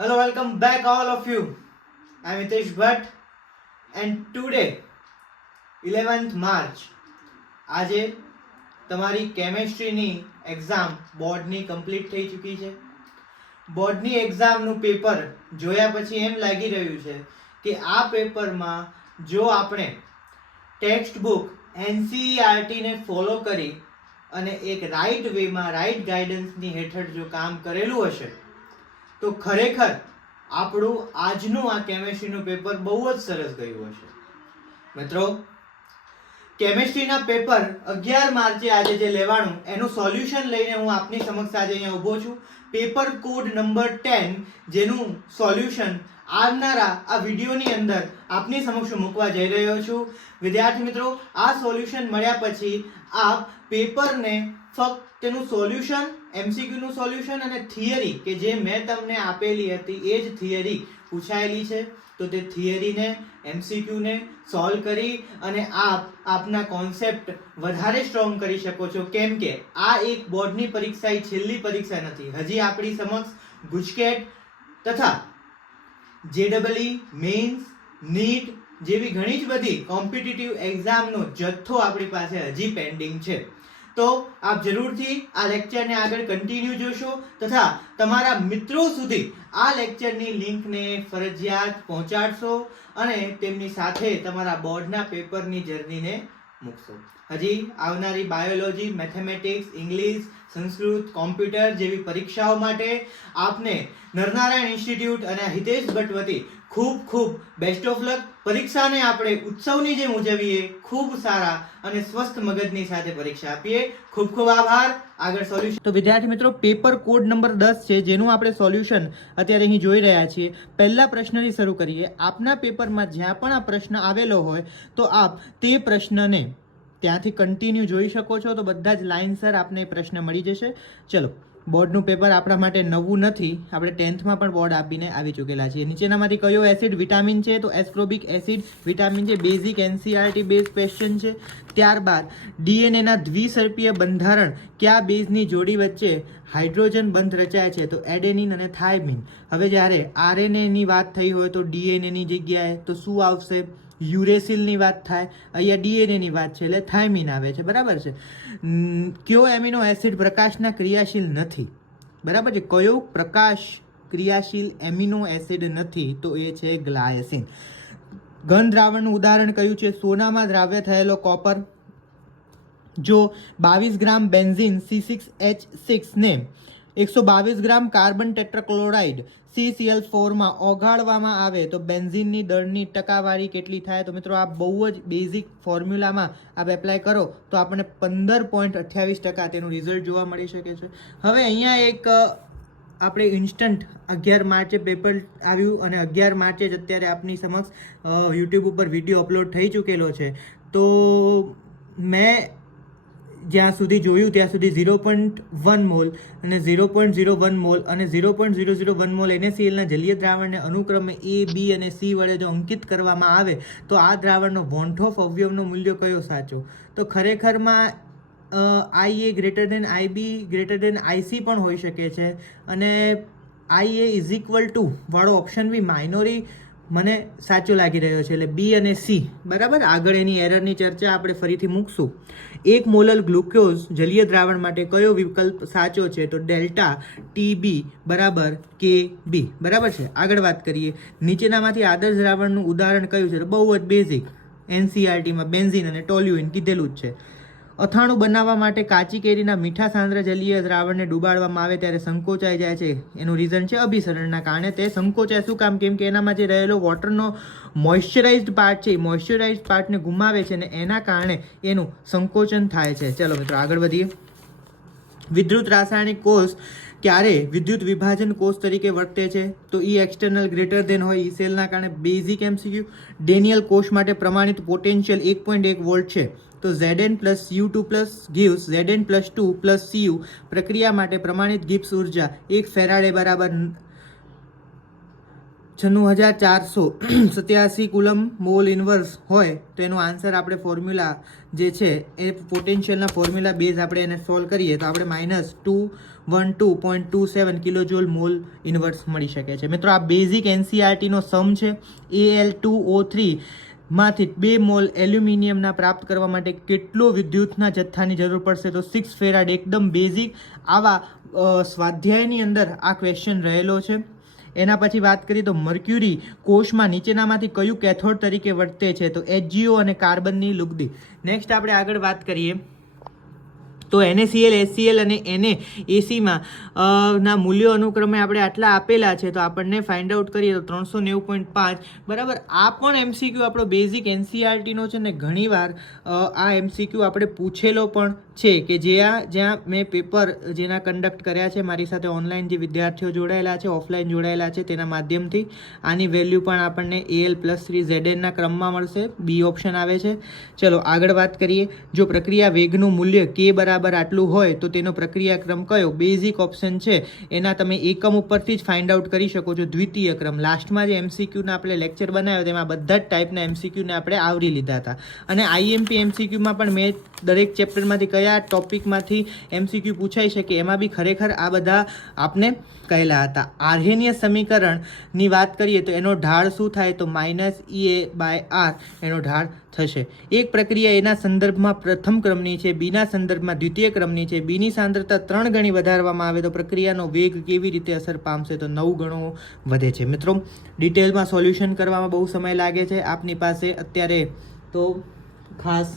Hello, welcome back all of you. I'm Hitesh Bhatt and today 11th March આજે તમારી કેમેસ્ટ્રીની exam બોર્ડની complete થઈ ચૂકી છે. બોર્ડની એક્ઝામનું પેપર જોયા પછી એમ લાગી રહ્યું છે કે આ પેપરમાં જો આપણે ટેક્સ્ટ બુક NCERT ને ફોલો કરી અને એક રાઈટ વેમાં રાઈટ ગાઈડન્સની હેઠળ જો કામ કરેલું હશે તો ખરેખર આપણું આજનું આ કેમેસ્ટ્રીનું પેપર બહુ જ સરસ ગયું હશે. મિત્રો, કેમેસ્ટ્રીના પેપર 11 માર્ચે આજે જે લેવાનું એનું સોલ્યુશન લઈને હું આપની સમક્ષ આજે અહીંયા ઊભો છું. પેપર કોડ નંબર 10 જેનું સોલ્યુશન આવનારા આ વિડીયોની અંદર આપની સમક્ષ મૂકવા જઈ રહ્યો છું. વિદ્યાર્થી મિત્રો, આ સોલ્યુશન મળ્યા પછી આપ પેપરને ફક્ત તેનું સોલ્યુશન, MCQ નું સોલ્યુશન અને થિયરી કે જે મેં તમને આપેલી હતી એ જ થિયરી પૂછાયેલી છે તો તે થિયરીને MCQ ને સોલ્વ કરી અને આપના કોન્સેપ્ટ વધારે સ્ટ્રોંગ કરી શકો છો. કેમ કે આ એક બોર્ડની પરીક્ષા એ છેલ્લી પરીક્ષા નથી. હજી આપણી સમક્ષ ગુજકેટ તથા JEE, મેઇન્સ, નીટ જેવી ઘણી જ બધી કોમ્પિટિટિવ એક્ઝામનો જથ્થો આપણી પાસે હજી પેન્ડિંગ છે. તો આપ જરૂરથી આ લેક્ચરને આગળ કન્ટિન્યુ જોશો તથા તમારા મિત્રો સુધી આ લેક્ચરની લિંકને ફરજિયાત પહોંચાડશો અને તેમની સાથે તમારા બોર્ડના પેપરની જર્નીને મૂકશો. હજી આવનારી biology, mathematics, English, Sanskrit, computer જેવી પરીક્ષાઓ માટે આપને નરનારાયણ ઇન્સ્ટિટ્યૂટ અને હિતેશ ભટ્ટ વતી ખૂબ ખૂબ બેસ્ટ ઓફ લક. પરીક્ષાને આપણે ઉત્સવની જેમ ઉજવીએ, ખૂબ સારા અને સ્વસ્થ મગજની સાથે પરીક્ષા આપીએ. ખૂબ ખૂબ આભાર. આગળ સોલ્યુશન. તો વિદ્યાર્થી મિત્રો, પેપર કોડ નંબર 10 છે જેનું આપણે સોલ્યુશન અત્યારે અહીં જોઈ રહ્યા છીએ. પહેલા પ્રશ્નથી શરૂ કરીએ. આપના પેપરમાં જ્યાં પણ આ પ્રશ્ન આવેલો હોય તો આપ તે પ્રશ્નને ત્યાંથી કન્ટિન્યુ જોઈ શકો છો તો બધા જ લાઇનસર આપને પ્રશ્ન મળી જશે. ચલો, બોર્ડનું પેપર આપણા માટે નવું નથી. આપણે 10thમાં પણ બોર્ડ આપીને આવી ચૂકેલા છીએ. નીચેનામાંથી કયો એસિડ વિટામિન છે? તો એસ્કોર્બિક એસિડ વિટામિન છે. બેઝિક NCERT બેઝ ક્વેશ્ચન છે. ત્યારબાદ DNAના દ્વિસર્પીય બંધારણ કયા બેઝની જોડી વચ્ચે હાઇડ્રોજન બંધ રચાય છે? તો એડેનિન અને થાઇમિન. હવે જ્યારે RNAની વાત થઈ હોય તો DNAની જગ્યાએ તો શું આવશે? યુરેસિલની વાત થાય, અહીંયા DNAની વાત છે એટલે થાઇમિન આવે છે. બરાબર છે. કયો એમિનો એસિડ પ્રકાશના ક્રિયાશીલ નથી? બરાબર છે. કયો પ્રકાશ ક્રિયાશીલ એમિનો એસિડ નથી? તો એ છે ગ્લાયસિન. ઘન દ્રાવણનું ઉદાહરણ કયું છે? સોનામાં દ્રાવ્ય થયેલો કોપર. જો 22 ગ્રામ બેન્ઝીન C6H6 ને 122 ગ્રામ કાર્બન ટેટ્રાક્લોરાઇડ CCl4 માં ઓગાળવામાં આવે તો બેન્ઝીનની દળની ટકાવારી કેટલી થાય? તો મિત્રો, આ બહુ જ બેઝિક ફોર્મ્યુલામાં આપ એપ્લાય કરો તો આપણને 15.28% તેનું રિઝલ્ટ જોવા મળી શકે છે. હવે અહીંયા એક આપણે ઇન્સ્ટન્ટ 11 માર્ચે પેપર આવ્યું અને 11 માર્ચે જ અત્યારે આપની સમક્ષ યુટ્યુબ ઉપર વિડીયો અપલોડ થઈ ચૂકેલો છે. તો મેં જ્યાં સુધી જોયું ત્યાં સુધી 0.1 મોલ અને 0.01 મોલ અને 0.001 મોલ NaClના જલીય દ્રાવણને અનુક્રમે A, B અને C વડે જો અંકિત કરવામાં આવે તો આ દ્રાવણનો વોન્ટ ઓફ અવયવનો મૂલ્ય કયો સાચો? તો ખરેખરમાં IA greater than IB greater than IC પણ હોઈ શકે છે અને IA ઇઝ ઇક્વલ ટુ વાળો ઓપ્શન બી માઇનોરી મને સાચો લાગી રહ્યો છે એટલે B અને C. બરાબર. આગળ એની એરરની ચર્ચા આપણે ફરીથી મૂકશું. 1 મોલર ગ્લુકોઝ જલીય દ્રાવણ માટે કયો વિકલ્પ સાચો છે? તો ડેલ્ટા TB બરાબર KB. બરાબર છે. આગળ વાત કરીએ. નીચેનામાંથી આદર્શ દ્રાવણનું ઉદાહરણ કયું છે? તો બહુ જ બેઝિક NCERTમાં બેન્ઝીન અને ટોલ્યુઇન કીધેલું જ છે. અથાણું બનાવવા માટે કાચી કેરીના મીઠા સાંદ્ર જલીય દ્રાવણને ડુબાડવામાં આવે ત્યારે સંકોચાઈ જાય છે. એનું રીઝન છે અભિસરણના કારણે. તે સંકોચાય શું કામ? કેમ કે એનામાં જે રહેલો વોટરનો મોઇશ્ચરાઇઝ્ડ પાર્ટ છે એ મોઇશ્ચરાઇઝ્ડ પાર્ટને ગુમાવે છે અને એના કારણે એનું સંકોચન થાય છે. ચલો મિત્રો, આગળ વધીએ. વિદ્યુત રાસાયણિક કોષ ક્યારે વિદ્યુત વિભાજન કોષ તરીકે વર્તે છે? તો E એક્સટર્નલ ગ્રેટર દેન હોય E સેલના કારણે. Basic MCQ. ડેનિયલ કોષ માટે પ્રમાણિત પોટેન્શિયલ 1.1 વોલ્ટ છે. તો Zn plus U2 plus gives Zn plus 2 plus Cu. પ્રક્રિયા માટે પ્રમાણિત ગિબ્સ ઉર્જા 1 ફેરાડે બરાબર 96,487 કુલમ મોલ ઇન્વર્સ હોય તો એનો આન્સર આપણે ફોર્મ્યુલા જે છે એ પોટેન્શિયલના ફોર્મ્યુલા બેઝ આપણે એને સોલ્વ કરીએ તો આપણે -212.27 કિલોજોલ મોલ ઇન્વર્સ મળી શકે છે. મિત્રો, આ બેઝિક એનસીઆરટીનો સમ છે. Al2O3 માંથી 2 મોલ એલ્યુમિનિયમના પ્રાપ્ત કરવા માટે કેટલો વિદ્યુતના જથ્થાની જરૂર પડશે? તો 6 ફેરાડ. એકદમ બેઝિક આવા સ્વાધ્યાયની અંદર આ ક્વેશ્ચન રહેલો છે. એના પછી વાત કરીએ તો મર્ક્યુરી કોષમાં નીચેનામાંથી કયું કેથોડ તરીકે વર્તે છે? તો HgO અને કાર્બનની લુગદી. નેક્સ્ટ આપણે આગળ વાત કરીએ તો NaCl, HCl અને NaACમાં ના મૂલ્યો અનુક્રમે આપણે આટલા આપેલા છે તો આપણને ફાઇન્ડ આઉટ કરીએ તો 390.5 બરાબર. આ પણ એમસીક્યુ આપણો બેઝિક એનસીઆરટીનો છે ને ઘણીવાર આ એમસીક્યુ આપણે પૂછેલો પણ છે કે જ્યાં મેં પેપર જેના કન્ડક્ટ કર્યા છે મારી સાથે ઓનલાઈન જે વિદ્યાર્થીઓ જોડાયેલા છે, ઓફલાઈન જોડાયેલા છે તેના માધ્યમથી આની વેલ્યુ પણ આપણને Al+3 Znના ક્રમમાં મળશે. બી ઓપ્શન આવે છે. ચલો આગળ વાત કરીએ. જો પ્રક્રિયા વેગનું મૂલ્ય K બરાબર આટલું હોય તો તેનો પ્રક્રિયા ક્રમ કયો? બેઝિક ઓપ્શન છે એના તમે એકમ ઉપરથી જ ફાઇન્ડ આઉટ કરી શકો છો. દ્વિતીય ક્રમ. લાસ્ટમાં જે એમસીક્યુના આપણે લેક્ચર બનાવ્યો તેમાં બધા જ ટાઈપના એમસીક્યુને આપણે આવરી લીધા હતા અને આઈએમપી એમસીક્યુમાં પણ મેં દરેક ચેપ્ટરમાંથી કયા ટોપિકમાંથી એમસીક્યુ પૂછાઈ શકે એમાં બી ખરેખર આ બધા આપને કહેલા હતા. આર્હેનીય સમીકરણની વાત કરીએ તો એનો ઢાળ શું થાય? તો -EA/R એનો ઢાળ થશે. એક પ્રક્રિયા એના સંદર્ભમાં પ્રથમ ક્રમની છે, બીના સંદર્ભમાં દ્વિતીય ક્રમની છે, બીની સાંદ્રતા 3 ગણી વધારવામાં આવે તો પ્રક્રિયાનો વેગ કેવી રીતે અસર પામશે? તો 9 ગણો વધે છે. મિત્રો, ડિટેલમાં સોલ્યુશન કરવામાં બહુ સમય લાગે છે. આપની પાસે અત્યારે તો ખાસ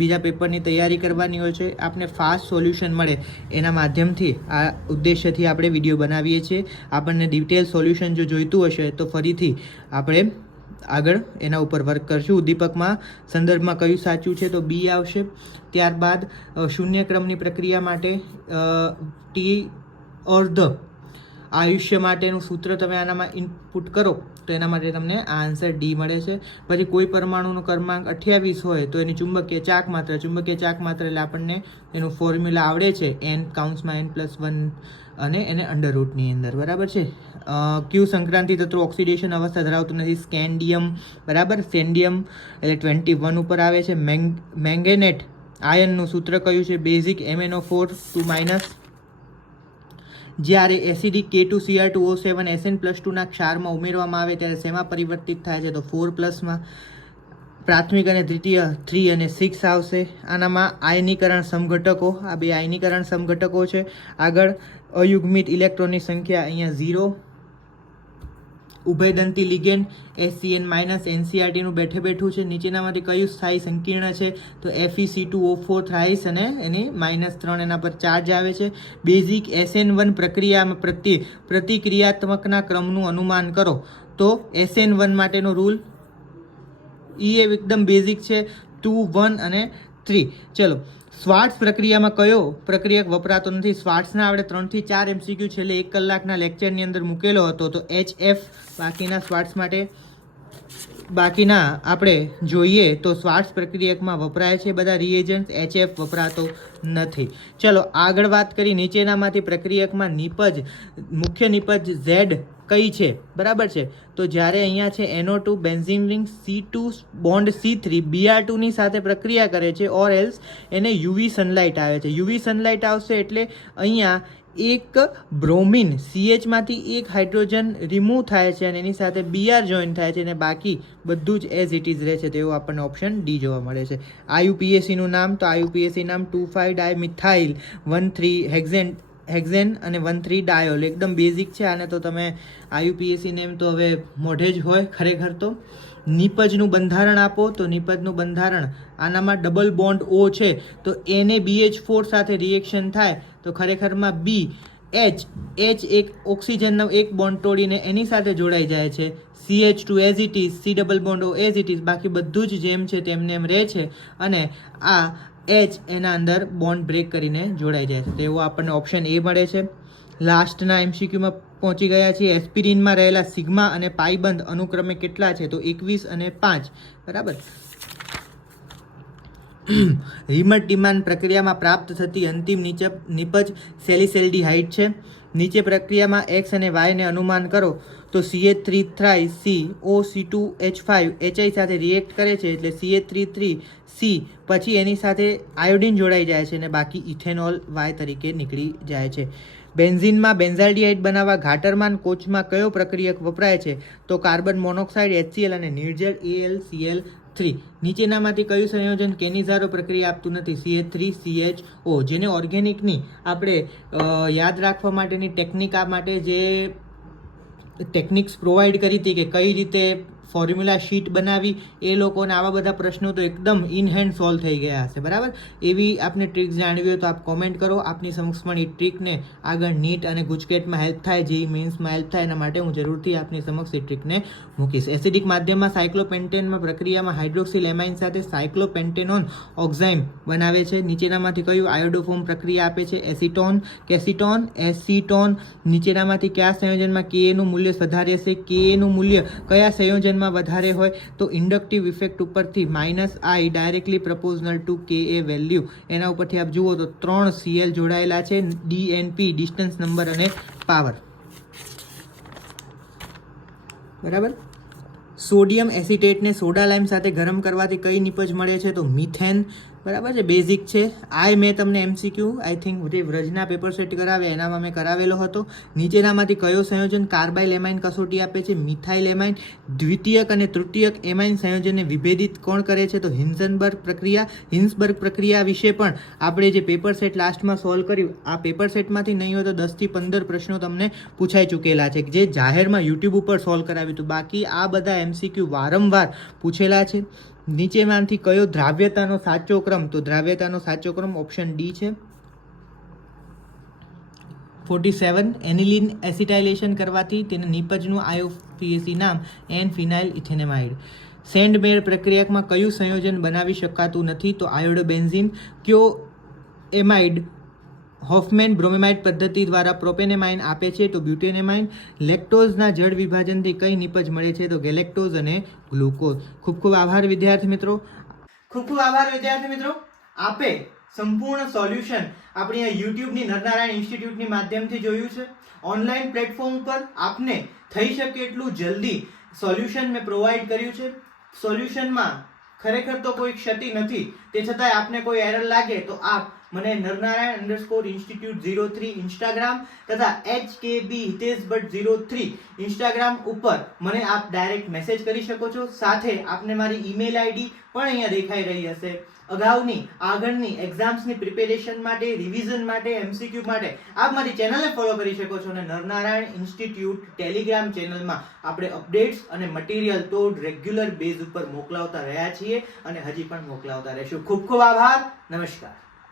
બીજા પેપરની તૈયારી કરવાની હોય છે. આપને ફાસ્ટ સોલ્યુશન મળે એના માધ્યમથી આ ઉદ્દેશ્યથી આપણે વિડીયો બનાવીએ છીએ. આપણને ડિટેલ સોલ્યુશન જો જોઈતું હશે તો ફરીથી આપણે આગળ એના ઉપર વર્ક કરશું. ઉદ્દીપકમાં સંદર્ભમાં કયું સાચું છે? તો બી આવશે. ત્યારબાદ શૂન્ય ક્રમની પ્રક્રિયા માટે ટી અર્ધ આયુષ્ય માટેનું સૂત્ર તમે આનામાં ઇનપુટ કરો તો એના માટે તમને આ આન્સર ડી મળે છે. પછી કોઈ પરમાણુનો ક્રમાંક 28 હોય તો એની ચુંબકીય ચાક માત્ર એટલે આપણને એનું ફોર્મ્યુલા આવડે છે n(n+1) અને એને અંડરરૂટની અંદર. બરાબર છે. ક્યુ સંક્રાંતિ તત્વો ઓક્સિડેશન અવસ્થા ધરાવતું નથી? સ્કેન્ડિયમ. બરાબર. સેન્ડિયમ એટલે 21 ઉપર આવે છે. મેંગેનેટ આયનનું સૂત્ર કયું છે? Basic MnO4 2-. જ્યારે એસિડિક K2Cr2O7 Sn+2ના ક્ષારમાં ઉમેરવામાં આવે ત્યારે શેમાં પરિવર્તિત થાય છે? તો 4+માં. પ્રાથમિક અને દ્વિતીય 3 અને 6 આવશે. આનામાં આયનીકરણ સમઘટકો, આ બે આયનીકરણ સમઘટકો છે. આગળ અયુગ્મિત ઇલેક્ટ્રોનની સંખ્યા અહીંયા 0. ઉભયદંતી લિગેન્ડ SCN- NCRTનું બેઠું છે. નીચેનામાંથી કયું સ્થાયી સંકીર્ણ છે? તો FeC2O4 થ્રાઇસ અને એની -3 એના પર ચાર્જ આવે છે. બેઝિક SN1 પ્રક્રિયામાં પ્રતિક્રિયાત્મકના ક્રમનું અનુમાન કરો તો SN1 માટેનો રૂલ એ એકદમ બેઝિક છે 2, 1 અને 3. ચલો, સ્વાર્ટ્સ પ્રક્રિયામાં કયો પ્રક્રિયક વપરાતો નથી? સ્વાર્ટ્સના આપણે 3 થી 4 MCQ છેલ્લે 1 કલાકના લેક્ચરની અંદર મૂકેલો હતો તો HF. બાકીના સ્વાર્ટ્સ માટે બાકીના આપણે જોઈએ તો સ્વાર્ટ્સ પ્રક્રિયકમાં વપરાય છે બધા રિએજન્ટ, HF વપરાતો નથી. ચલો આગળ વાત કરી. નીચેનામાંથી પ્રક્રિયકમાં નિપજ મુખ્ય નિપજ Z કઈ છે? બરાબર છે. તો જ્યારે અહીંયા છે NO2 benzene ring C2 bond C3 Br2 ની સાથે પ્રક્રિયા કરે છે ઓર એલ્સ એને UV સનલાઇટ આવે છે. UV સનલાઇટ આવશે એટલે અહીંયા એક બ્રોમિન CH માંથી એક હાઇડ્રોજન રિમૂવ થાય છે અને એની સાથે Br જોઈન થાય છે અને બાકી બધું જ એઝ ઇટ ઇઝ રહે છે. તેવું આપણને ઓપ્શન ડી જોવા મળે છે. IUPACનું નામ તો IUPAC નામ 2,5-dimethyl 1,3 હેક્ઝેન અને 1,3 ડાયોલ. એકદમ બેઝિક છે. આને તો તમે IUPAC નેમ તો હવે મોઢે જ હોય ખરેખર. તો નિપજનું બંધારણ આપો તો નિપજનું બંધારણ આનામાં ડબલ બોન્ડ O છે તો NaBH4 સાથે રિએક્શન થાય તો ખરેખરમાં BH એક ઓક્સિજનનો એક બોન્ડ તોડીને એની સાથે જોડાઈ જાય છે. CH2 as it is, C double bond O as it is, બાકી બધું જ જેમ છે તેમને એમ રહે છે અને આ H એના અંદર બોન્ડ બ્રેક કરીને જોડાઈ જાય છે. તેવો આપણને ઓપ્શન એ મળે છે. લાસ્ટના MCQમાં પહોંચી ગયા છીએ. એસ્પિરિનમાં રહેલા સિગ્મા અને પાઈ બંધ અનુક્રમે કેટલા છે? તો 21 અને 5. બરાબર. રિમટ ડિમાન્ડ પ્રક્રિયામાં પ્રાપ્ત થતી અંતિમ નિપજ સેલિસેલ્ડિહાઇડ છે. નીચે પ્રક્રિયામાં એક્સ અને વાયને અનુમાન કરો તો CH3 થ્રાઇસ COC2H5 HI સાથે રિએક્ટ કરે છે એટલે CH3 પછી એની સાથે આયોડિન જોડાઈ જાય છે અને બાકી ઇથેનોલ વાય તરીકે નીકળી જાય છે. બેન્ઝિનમાં બેન્ઝાલ્ડિહાઇડ બનાવવા ઘાટરમાન કોચમાં કયો પ્રક્રિયક વપરાય છે તો કાર્બન મોનોક્સાઇડ HCl અને નિર્જળ AlCl3. નીચેનામાંથી કયું સંયોજન કેનિઝારો પ્રક્રિયા આપતું નથી CH3CHO, જેને ઓર્ગેનિકની આપણે યાદ રાખવા માટેની ટેકનિક આ માટે જે ટેકનિક્સ પ્રોવાઈડ કરી હતી કે કઈ રીતે ફોર્મ્યુલા શીટ બનાવી, એ લોકોને આવા બધા પ્રશ્નો તો એકદમ ઇન હેન્ડ સોલ્વ થઈ ગયા હશે. બરાબર, એવી આપને ટ્રીક્સ જાણવી હોય તો આપ કોમેન્ટ કરો. આપની સમક્ષ પણ એ ટ્રીકને આગળ નીટ અને ગુજકેટમાં હેલ્પ થાય, જેઈ મેન્સમાં હેલ્પ થાય, એના માટે હું જરૂરથી આપની સમક્ષ એ ટ્રીકને મૂકીશ. એસિડિક માધ્યમમાં સાયક્લોપેન્ટેનમાં પ્રક્રિયામાં હાઇડ્રોક્સિલ એમાઇન સાથે સાયક્લોપેન્ટેનોન ઓક્ઝાઇમ બનાવે છે. નીચેનામાંથી કયું આયોડોફોર્મ પ્રક્રિયા આપે છે એસિટોન, કેસિટોન, એસિટોન. નીચેનામાંથી કયા સંયોજનમાં Ka નું મૂલ્ય વધારે હશે? Ka નું મૂલ્ય કયા સંયોજનમાં વધારે હોય તો ઇન્ડક્ટિવ ઇફેક્ટ ઉપરથી -I directly પ્રપોઝનલ two Ka value. એના ઉપરથી આપ જુઓ તો 3 Cl જોડાયેલા છે, DNP ડિસ્ટન્સ નંબર અને પાવર. બરાબર, સોડિયમ એસિટેટને સોડા લાઇમ સાથે ગરમ કરવાથી કઈ નિપજ મળે છે તો મિથેન. બરાબર છે, બેઝિક છે. આ મેં તમને MCQ આઈ થિંક જે વ્રજના પેપર સેટ કરાવે એનામાં મેં કરાવેલો હતો. નીચેનામાંથી કયો સંયોજન કાર્બાઇલ એમાઇન કસોટી આપે છે? Methyl amine. દ્વિતીયક અને તૃતીયક એમાઇન સંયોજનને વિભેદિત કોણ કરે છે તો હિન્સનબર્ગ પ્રક્રિયા. હિન્સબર્ગ પ્રક્રિયા વિશે પણ આપણે જે પેપર સેટ લાસ્ટમાં સોલ્વ કર્યું, આ પેપર સેટમાંથી નહીં હોય તો 10 થી 15 પ્રશ્નો તમને પૂછાઈ ચૂકેલા છે, જે જાહેરમાં યુટ્યુબ ઉપર સોલ્વ કરાવ્યું હતું. બાકી આ બધા MCQ વારંવાર પૂછેલા છે. નીચેમાંથી કયો દ્રાવ્યતાનો સાચો ક્રમ તો દ્રાવ્યતાનો સાચો ક્રમ ઓપ્શન ડી છે. 47 એનિલિન એસિટાઇલેશન કરવાથી તેને નિપજનું IUPAC નામ એન ફિનાઇલ ઇથેનેમાઇડ. સેન્ડમેર પ્રક્રિયામાં કયું સંયોજન બનાવી શકાતું નથી તો આયોડોબેન્ઝીન. કયો એમાઇડ હોફમેન બ્રોમેમાઇડ પદ્ધતિ દ્વારા પ્રોપેનેમાઇન આપે છે તો બ્યુટેનેમાઇન. લેક્ટોઝના જળ વિભાજનથી કઈ નિપજ મળે છે તો ગેલેક્ટોઝ અને ગ્લુકોઝ. ખૂબ ખૂબ આભાર વિદ્યાર્થી મિત્રો. ખૂબ ખૂબ આભાર વિદ્યાર્થી મિત્રો. આપે સંપૂર્ણ સોલ્યુશન આપણી આ યુટ્યુબની નરનારાયણ ઇન્સ્ટિટ્યૂટની માધ્યમથી જોયું છે. ઓનલાઈન પ્લેટફોર્મ પર આપને થઈ શકે એટલું જલ્દી સોલ્યુશન મેં પ્રોવાઈડ કર્યું છે. સોલ્યુશનમાં ખરેખર તો કોઈ ક્ષતિ નથી, તે છતાંય આપને કોઈ એરર લાગે તો આપ મને narnarayan_institute03 ઇન્સ્ટાગ્રામ તથા HKB હિતેશ ભટ્ટ 03 ઇન્સ્ટાગ્રામ ઉપર મને આપ ડાયરેક્ટ મેસેજ કરી શકો છો. સાથે આપને મારી ઈમેલ આઈડી પણ અહીંયા દેખાઈ રહી હશે. અગાઉની આગળની એક્ઝામ્સની પ્રિપેરેશન માટે, રિવિઝન માટે, MCQ માટે આપ મારી ચેનલને ફોલો કરી શકો છો અને નરનારાયણ ઇન્સ્ટિટ્યૂટ ટેલિગ્રામ ચેનલમાં આપણે અપડેટ્સ અને મટીરિયલ તો રેગ્યુલર બેઝ ઉપર મોકલાવતા રહ્યા છીએ અને હજી પણ મોકલાવતા રહેશું. ખૂબ ખૂબ આભાર. નમસ્કાર.